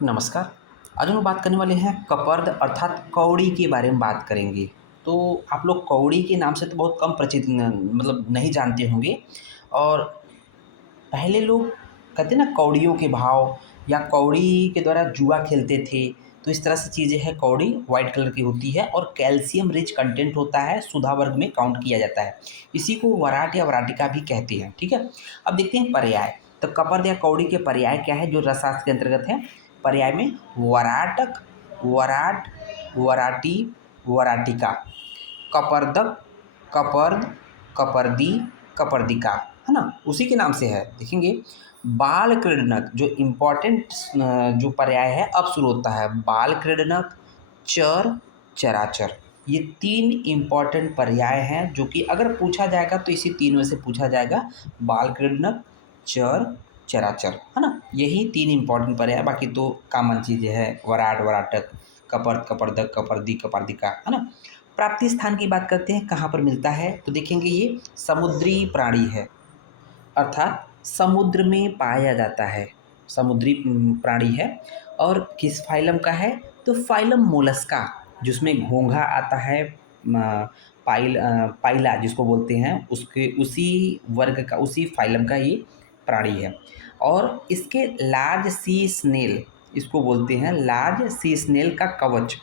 नमस्कार। आज हम लोग बात करने वाले हैं कपर्द अर्थात कौड़ी के बारे में बात करेंगे। तो आप लोग कौड़ी के नाम से तो बहुत कम परिचित मतलब नहीं जानते होंगे। और पहले लोग कहते हैं ना कौड़ियों के भाव या कौड़ी के द्वारा जुआ खेलते थे। तो इस तरह से चीज़ें हैं। कौड़ी वाइट कलर की होती है और कैल्शियम रिच कंटेंट होता है, सुधा वर्ग में काउंट किया जाता है। इसी को वराट या वराटिका भी कहते हैं। ठीक है। अब देखते हैं पर्याय। तो कपर्द या कौड़ी के पर्याय क्या है जो रसशास्त्र के अंतर्गत है। पर्याय में वराटक, वराट, वराटी, वराटिका, कपर्दक, कपर्द, कपर्दी, कपर्दिका, है ना? उसी के नाम से है। देखेंगे बाल क्रीडनक जो इम्पोर्टेंट जो पर्याय है अब शुरू होता है। बाल क्रीडनक, चर, चराचर, ये 3 इम्पोर्टेंट पर्याय हैं जो कि अगर पूछा जाएगा तो इसी 3 में से पूछा जाएगा। बाल क्रीडनक, चर, चराचर, है ना? यही 3 इम्पोर्टेंट पर्याय, बाकी तो कॉमन चीज़ें हैं। वराट, वराटक, कपर्द, कपर्दक, कपर्दी, कपर्दिका, है ना? प्राप्ति स्थान की बात करते हैं, कहाँ पर मिलता है? तो देखेंगे ये समुद्री प्राणी है, अर्थात समुद्र में पाया जाता है। समुद्री प्राणी है। और किस फाइलम का है? तो फाइलम मोलस्का, जिसमें घोंघा आता है। पाइला जिसको बोलते हैं, उसके उसी वर्ग का, उसी फाइलम का ये प्राणी है। और इसके लार्ज सी स्नेल, इसको बोलते हैं लार्ज सी स्नेल का कवच।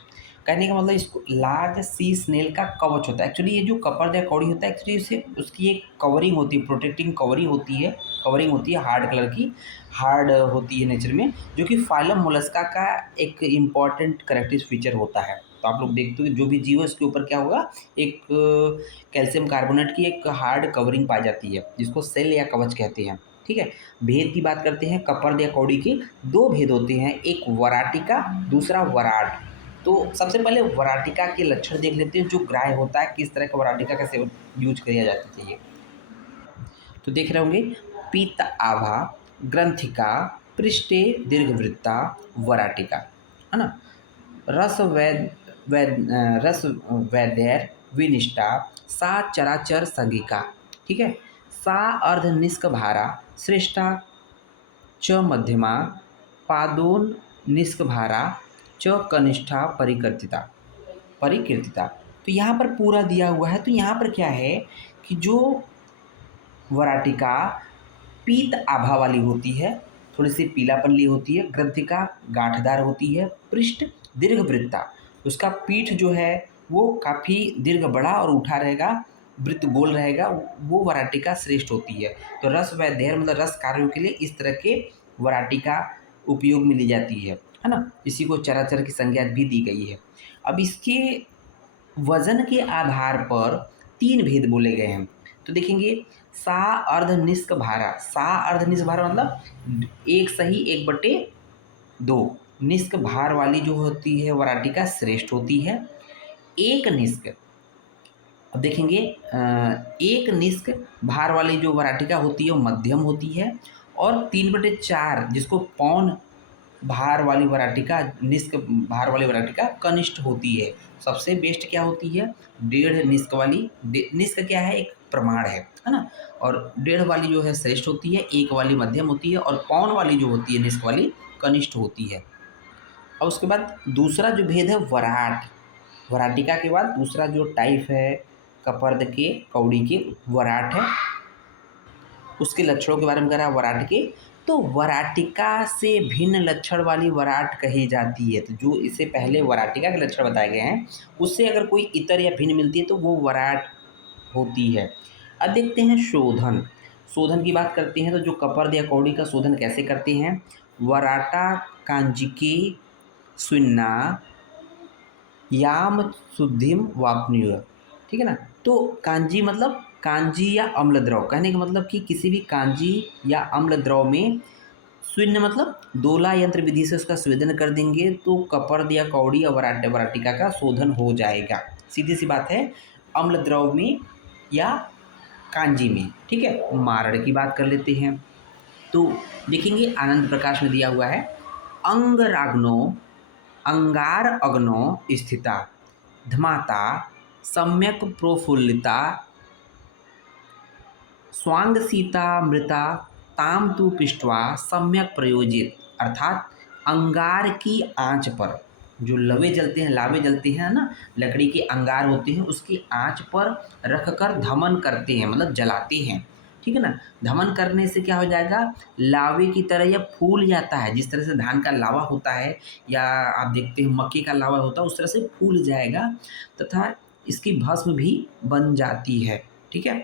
कहने का मतलब इसको लार्ज सी स्नेल का कवच होता है। एक्चुअली ये जो कपर्द या कौड़ी होता है, एक्चुअली इसे उसकी एक कवरिंग होती है, प्रोटेक्टिंग कवरिंग होती है। कवरिंग होती है हार्ड कलर की, हार्ड होती है नेचर में, जो कि फाइलम मोलस्का का एक इम्पॉर्टेंट करेक्टरिस्टिक फीचर होता है। तो आप लोग देखते हो जो भी जीव है उसके ऊपर क्या होगा, एक कैल्शियम कार्बोनेट की एक हार्ड कवरिंग पाई जाती है, जिसको सेल या कवच कहते हैं। ठीक है। भेद की बात करते हैं कपर्द या कौड़ी के। 2 भेद होते हैं, एक वराटिका, दूसरा वराट। तो सबसे पहले वराटिका के लक्षण देख लेते हैं, जो ग्राह्य होता है, किस तरह का वराटिका का सेवन यूज किया जाता चाहिए। तो देख रहे होंगे पीत आभा, ग्रंथिका, पृष्ठे दीर्घवृत्ता, वराटिका, है ना? रस रस वैदैर विनिष्ठा, सा चराचर संगिका। ठीक है। सा अर्ध निष्क भारा, श्रेष्ठा, च मध्यमा, पादोन निष्क भारा, च कनिष्ठा परिकीर्तिता, परिकीर्तिता। तो यहाँ पर पूरा दिया हुआ है। तो यहाँ पर क्या है कि जो वराटिका पीत आभा वाली होती है, थोड़ी सी पीलापन ली होती है। ग्रंथिका गांठदार होती है। पृष्ठ दीर्घवृत्ता, उसका पीठ जो है वो काफ़ी दीर्घ बड़ा और उठा रहेगा, वृत्त गोल रहेगा, वो वराटिका श्रेष्ठ होती है। तो रस व धैर्य मतलब रस कार्यों के लिए इस तरह के वराटिका उपयोग में ली जाती है ना? इसी को चराचर की संज्ञा भी दी गई है। अब इसके वजन के आधार पर 3 भेद बोले गए हैं। तो देखेंगे सा अर्धनिष्क भारा। सा अर्धनिष्क भारा मतलब 1 सही 1/2। निष्क भार वाली जो होती है वराटिका श्रेष्ठ होती है। एक निष्क, अब देखेंगे एक निष्क भार वाली जो वराटिका होती है वो मध्यम होती है। और 3/4 जिसको पौन भार वाली वराटिका, निष्क भार वाली वराटिका कनिष्ठ होती है। सबसे बेस्ट क्या होती है? 1.5 निष्क वाली। निष्क क्या है? एक प्रमाण है ना? और 1.5 वाली जो है श्रेष्ठ होती है, 1 वाली मध्यम होती है, और पौन वाली जो होती है निष्क वाली कनिष्ठ होती है। और उसके बाद दूसरा जो भेद है वराट, वराटिका के बाद दूसरा जो टाइप है कपर्द के कौड़ी के, वराट है। उसके लक्षणों के बारे में कह रहा है वराट के। तो वराटिका से भिन्न लक्षण वाली वराट कही जाती है। तो जो इससे पहले वराटिका के लक्षण बताए गए हैं, उससे अगर कोई इतर या भिन्न मिलती है तो वो वराट होती है। अब देखते हैं शोधन। शोधन की बात करते हैं तो जो कपर्द या कौड़ी का शोधन कैसे करते हैं? वराटा कांजिके सुन्ना याम शुद्धिम वापनीय। ठीक है ना? तो कांजी मतलब कांजी या अम्ल द्रव, कहने का मतलब कि किसी भी कांजी या अम्ल द्रव में शून्य मतलब दोला यंत्र विधि से उसका स्वेदन कर देंगे तो कपर्द या कौड़ी या वराटिका का शोधन हो जाएगा। सीधी सी बात है। अम्ल द्रव में या कांजी में। ठीक है। मारण की बात कर लेते हैं। तो देखेंगे आनंद प्रकाश में दिया हुआ है अंगराग्नो, अंगार अग्नो स्थिता, धमाता, सम्यक प्रोफुल्लिता, स्वांग सीता मृता, ताम तु पृष्ठवा सम्यक प्रयोजित। अर्थात अंगार की आँच पर, जो लवे जलते हैं, लावे जलते हैं ना, लकड़ी के अंगार होते हैं, उसकी आँच पर रखकर धमन करते हैं, मतलब जलाते हैं, ठीक है ना। धमन करने से क्या हो जाएगा, लावे की तरह यह फूल जाता है। जिस तरह से धान का लावा होता है या आप देखते हैं मक्के का लावा होता है, उस तरह से फूल जाएगा तथा इसकी भस्म भी बन जाती है, ठीक है।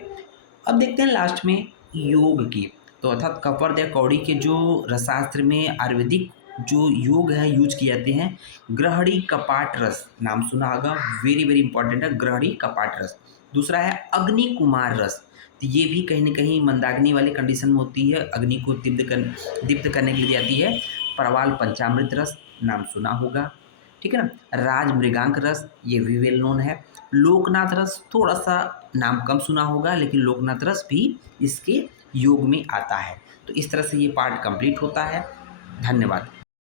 अब देखते हैं लास्ट में योग की। तो अर्थात कफर्द या कौड़ी के जो रसशास्त्र में आयुर्वेदिक जो योग है यूज किए जाते हैं, ग्रहणी कपाट रस नाम सुना होगा, वेरी वेरी इंपॉर्टेंट है ग्रहणी कपाट रस। दूसरा है अग्नि कुमार रस, तो ये भी कहीं ना कहीं मंदाग्नि वाले कंडीशन में होती है, अग्नि को दीप्त करने के लिए दी जाती है। परवाल पंचामृत रस नाम सुना होगा, ठीक है ना। राज मृगांक रस, ये भी वेल नोन है। लोकनाथ रस थोड़ा सा नाम कम सुना होगा, लेकिन लोकनाथ रस भी इसके योग में आता है। तो इस तरह से ये पार्ट कंप्लीट होता है। धन्यवाद।